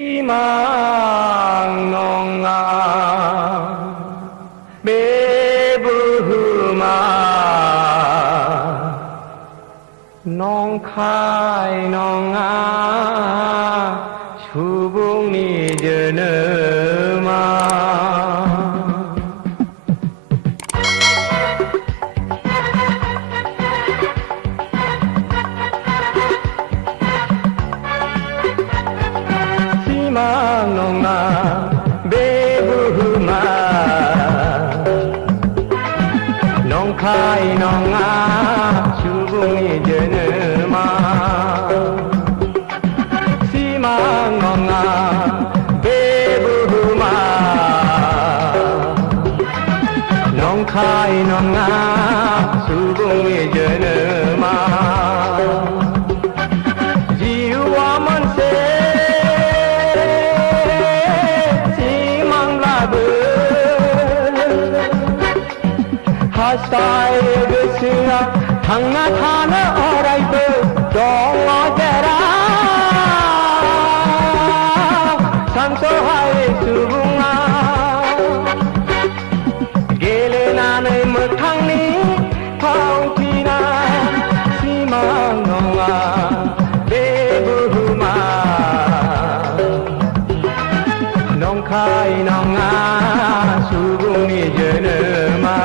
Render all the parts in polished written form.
희망 농아 매부마 농카이 농아 수봉이 저너마 희망농아 매부마 농카이 농아 수봉이 저너마 희망농아 매부마 농카이 농아 수봉이 저너마 Hastai besira thangna thana orai to dongo jara samso hai subunga gele nanai muthangni thautina simang nonga bebuhuma nongkhai nonga subungi jenema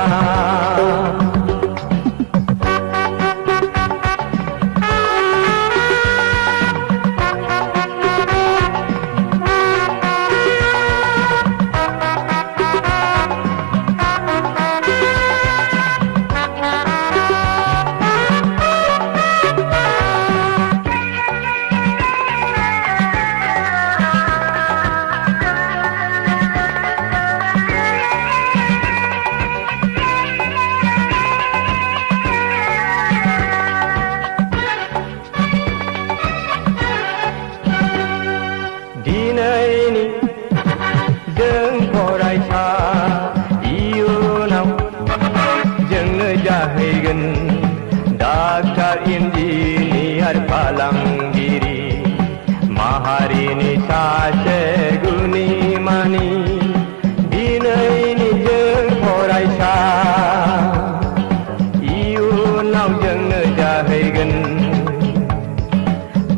दिनैनि जों फरायसा इयुनाव जोंनो जाहैगोन doctor engineer फालांगिरि माहारिनि सासे गुनि मानि दिनैनि जों फरायसा इयुनाव जोंनो जाहैगोन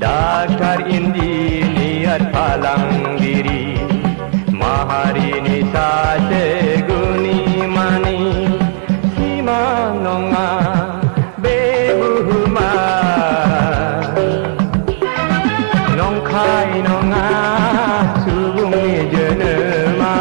डाक्टार इन्जिनियार फालांगिरि माहारिनि सासे गुनि मानि सिमां नङा बे बुहुमा नंखाय नङा सुबुंनि जोनोमा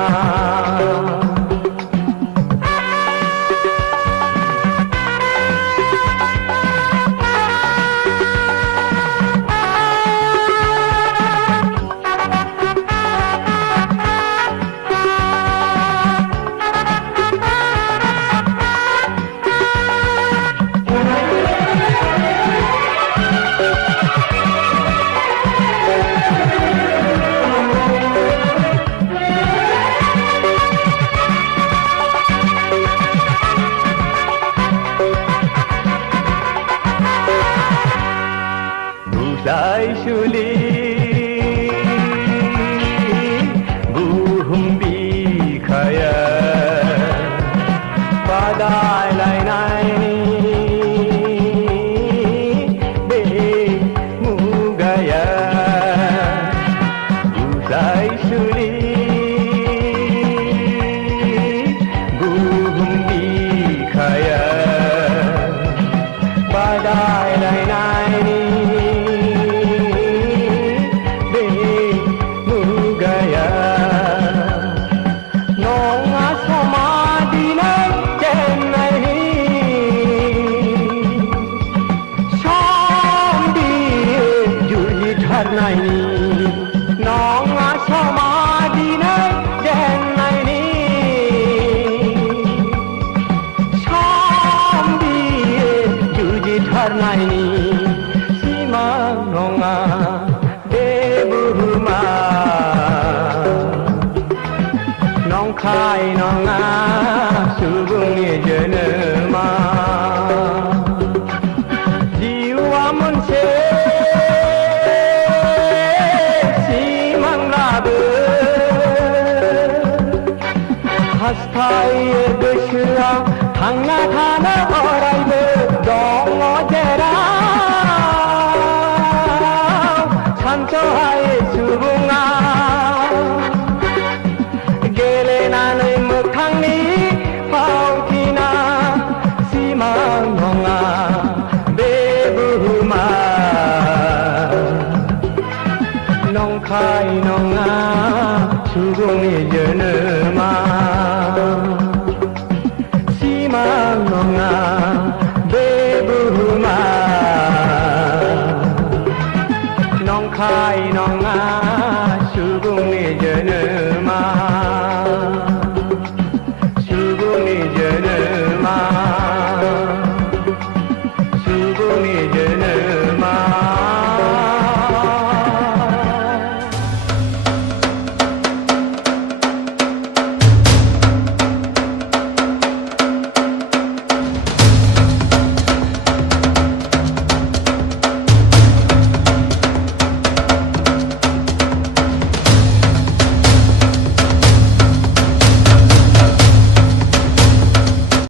Suli buhum bikaya padai lainai be mugaya usai suli buhum bikaya padai lainai Nai nong a sama di 가득 하스타이의 그시라 강나타나 어라이브 동어제라 산초하의 수붕아 게레나의 묵탕니 파우티나 시망홍아 베부마 농카이 농아 수붕이 여느마